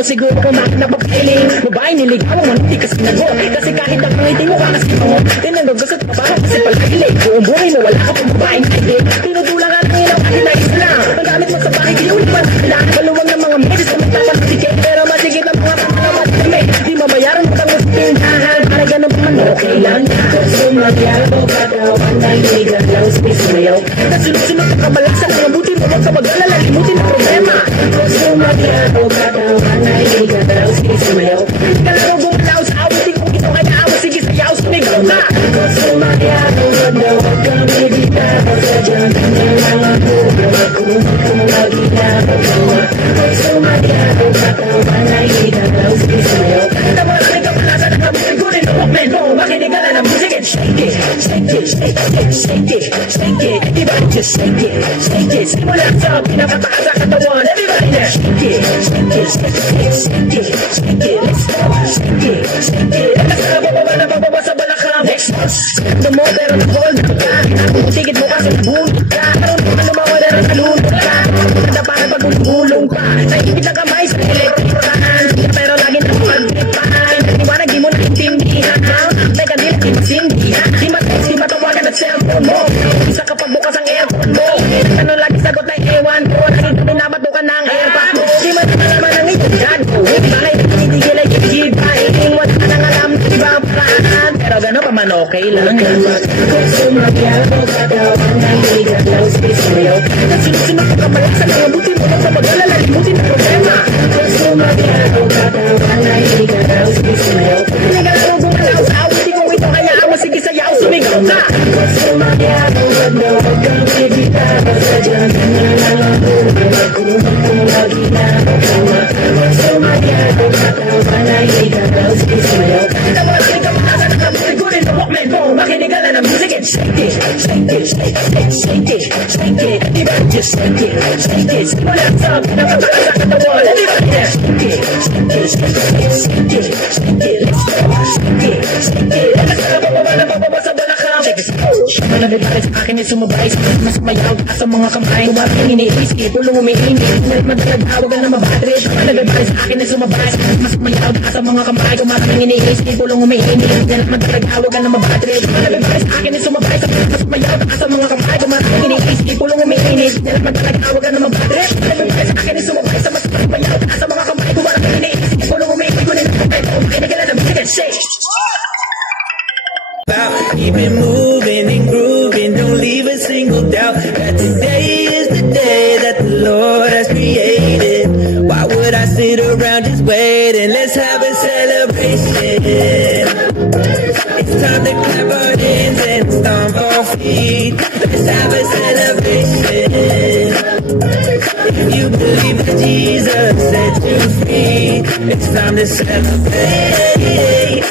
Siguro kung bakit napapiling babae niligaw mo, hindi ka sinagot. Kasi kahit ang ngiti mo kakasip mo, tinanong gusto pa ba kasi palakilig. Buong buhay mo wala ka pang babaeng kilig. Tinutulang ang ilaw kahit na isla. Ang gamit mo sa bahay kayo naman sila. Maluwag ng mga meses na magtapasikip. Pero masigit ang mga pangalamat kami. Di mabayaran mo kang ustindahan. Para ganun pa man okay lang. Gusto magyabo katawan na iligan lang sumisayaw. Nasunod-sunod ang kabalasan. Mabuti mo wag ka mag-alala. Limutin ang problema. Gusto magyabo katawan na iligan lang sumisayaw. Kalaro bumalaw sa awitin kung ito kaya awas. Sige sayaw sumigaw ka. Gusto magyabo wag kang bibita. Sadyang kanyang mga buhay. Kung maginaw ka. Gusto magyabo katawan na iligan lang sumisayaw. Tama na rin ka pala sa nakabutigunin. Huwag men mo makinig. shake it, shake it, shake it, shake it, shake it. Everybody just shake it, shake it. Simula sa pinakataas sa katawan. Everybody now shake it, shake it, shake it, shake it, shake it. Let's go, shake it, shake it. Let's go, bababa sa balakang. Next one, sakto mo pero na-hold ka. Tigit mo kasi nabulog ka. Karoon mo lumawala na nalulog ka. Maganda para pag-ulong pa. Naipit ang kamay sa elektrikan. Pero lagi na pag-tripan. Nagtiwanag di mo naintindihan. Teka di lang imasindihan. Di matext, di matawagan at cellphone mo. Isa kapag bukas ang aircon mo. Ano lagi sagot na ewan ko. Nakita pinabatukan ng airpack mo. Di mo naman ang iyong gagawin. Bakit tinitigil ay gigibahin. Wala ka nang alam na iba ang paraan. Pero gano'n pa man okay lang. Gusto magyabog katawan ng ligalaw sa isayo. Sunod-sunod ka kabalak sa mga buti mo lang sa pag-alala. Limutin ang problema. Gusto magyabog katawan ng ligalaw sa isayo. Ligalaw gumalaw sa awit. Di kung ito hayaan mo sige sayaw. Sumigaw ka. Gusto magyabog katawan ng bibitaw sa dyan. Nangangalabog ang magkulong kung lagi na kawa. Gusto magyabog katawan ng ligalaw sa isayo. Ito mga sinikapasa ng kabulig-gulit ng walkman mo. Makinig ka na ng music and shake it, shake it, shake it, shake it, shake it. Everybody just shake it, shake it. Simula sa pinakataas sa katawan. Everybody now shake it, shake it, shake it, shake it, shake it. Let's go, shake it, shake it. Let's go, bababa sa balakang. Check this out. Malapit bakit sa akin ay sumabay. Mas mayaw ka sa mga kamay. Kumapin iniisip, pulong umiinit. Kumalit madalag, hawagan na mabatri. Malapit bakit sa akin ay sumabay. Mas mayaw ka sa mga kamay. Kumapin iniisip, pulong umiinit. Kumalit madalag, hawagan na mabatri. Malapit bakit sa akin ay sumabay. Mas mayaw ka sa mga kamay. Kumapin iniisip, pulong umiinit. Kumalit madalag, hawagan na mabatri. Malapit bakit sa akin ay sumabay. Mas mayaw ka sa mga kamay. Kumapin iniisip, pulong umiinit. Makinig ka na ng music and shake. Keep it moving and grooving, don't leave a single doubt that today is the day that the Lord has created. Why would I sit around just waiting? Let's have a celebration. It's time to clap our hands and stomp our feet. Let's have a celebration. If you believe that Jesus set you free, it's time to celebrate.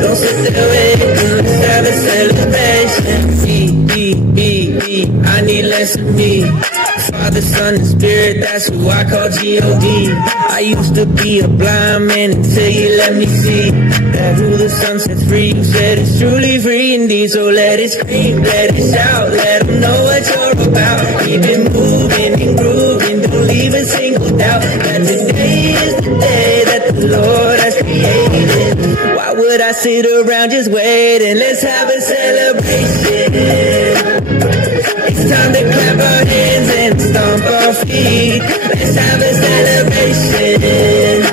Don't sit there waiting, let's have a celebration. I need less of me. Father, Son, and Spirit, that's who I call G.O.D. I used to be a blind man until you let me see that who the Son sets free, you said it's truly free indeed. So let it scream, let it shout, let them know what you're about. Keep it moving and grooving, don't leave a single doubt that today is the day that the Lord has created. Why would I sit around just waiting? Let's have a celebration. It's time to clap our hands and stomp our feet. Let's have a celebration.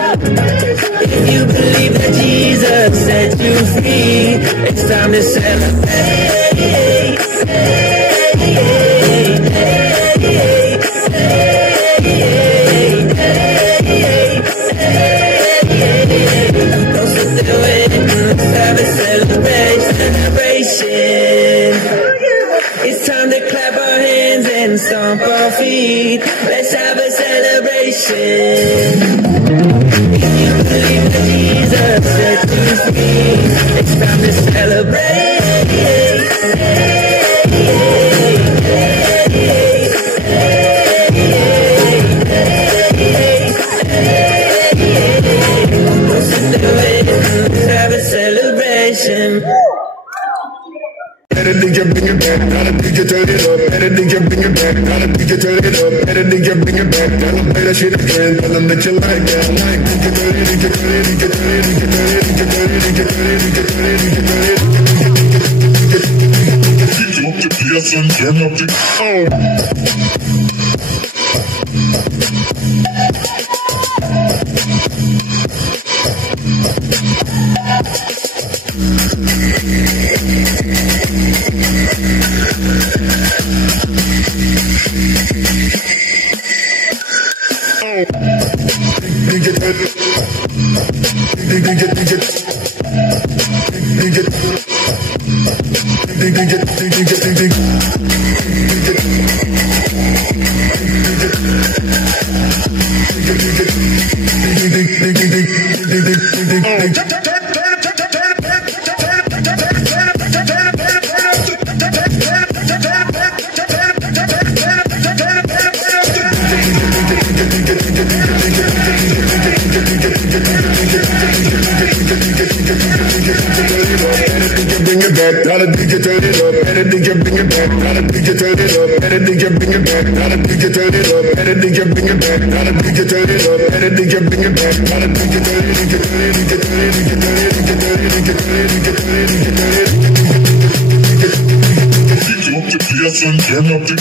If you believe that Jesus set you free, it's time to celebrate. Don't sit there waiting, let's have a celebration. It's time to clap our hands and stomp our feet. Let's have a celebration. If you believe that Jesus set you free, it's time to celebrate. Let's have a celebration. Better than you bring it back, gotta think you turn it up. Better than you bring it back, gotta think you turn it up. Better than you bring it back, gotta play that shit again. Tell them that you like that, like think you turn it, think you turn it, think you turn it, think you turn it, think you turn it, think you turn it, think you turn it, think you turn it. Turn up the PS and turn up the DJ turn it up, better DJ bring it back. Now the DJ turn it up, better DJ bring it back. Now the DJ turn it, DJ turn it, DJ turn it, DJ turn it, DJ turn it, DJ turn it, DJ turn it, DJ turn it, DJ turn it. Turn up the PS and turn up the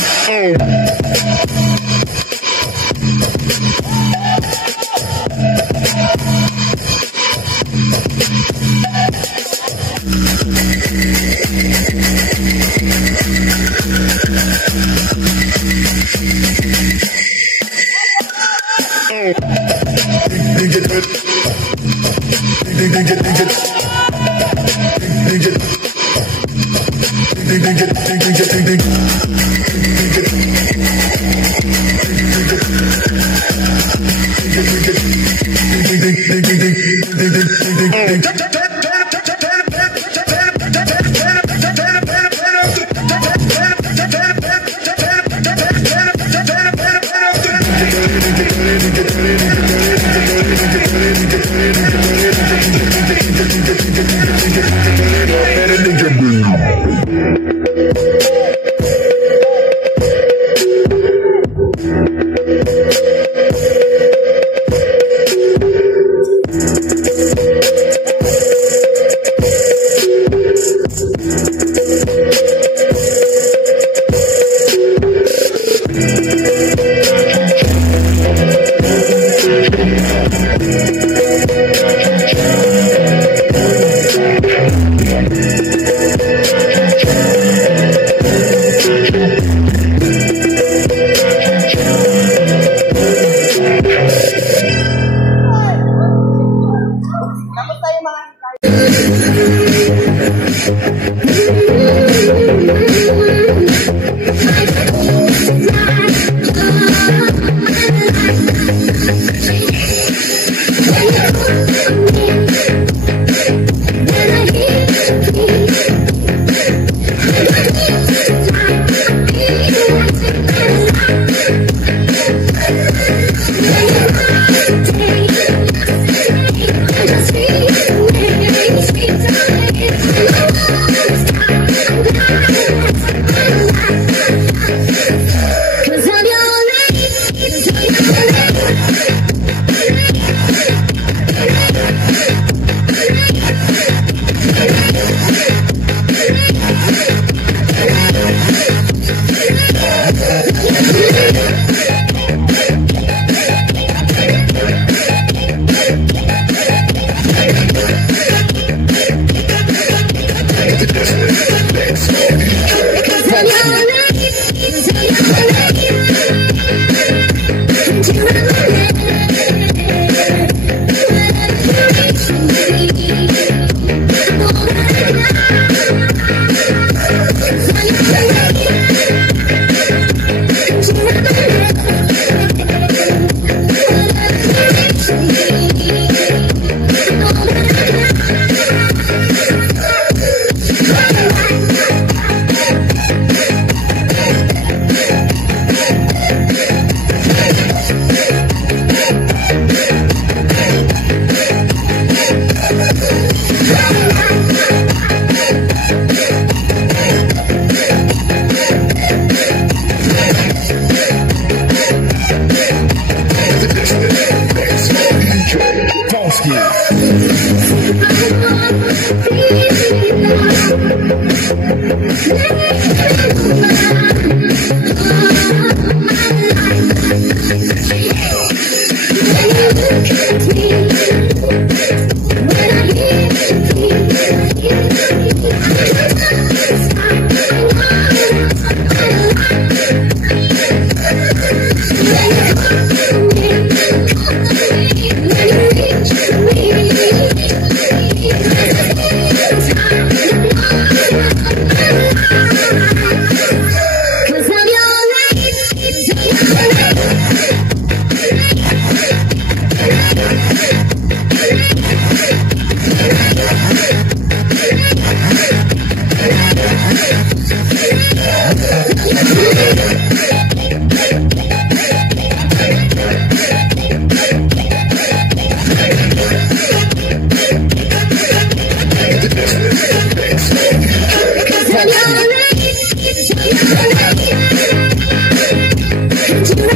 you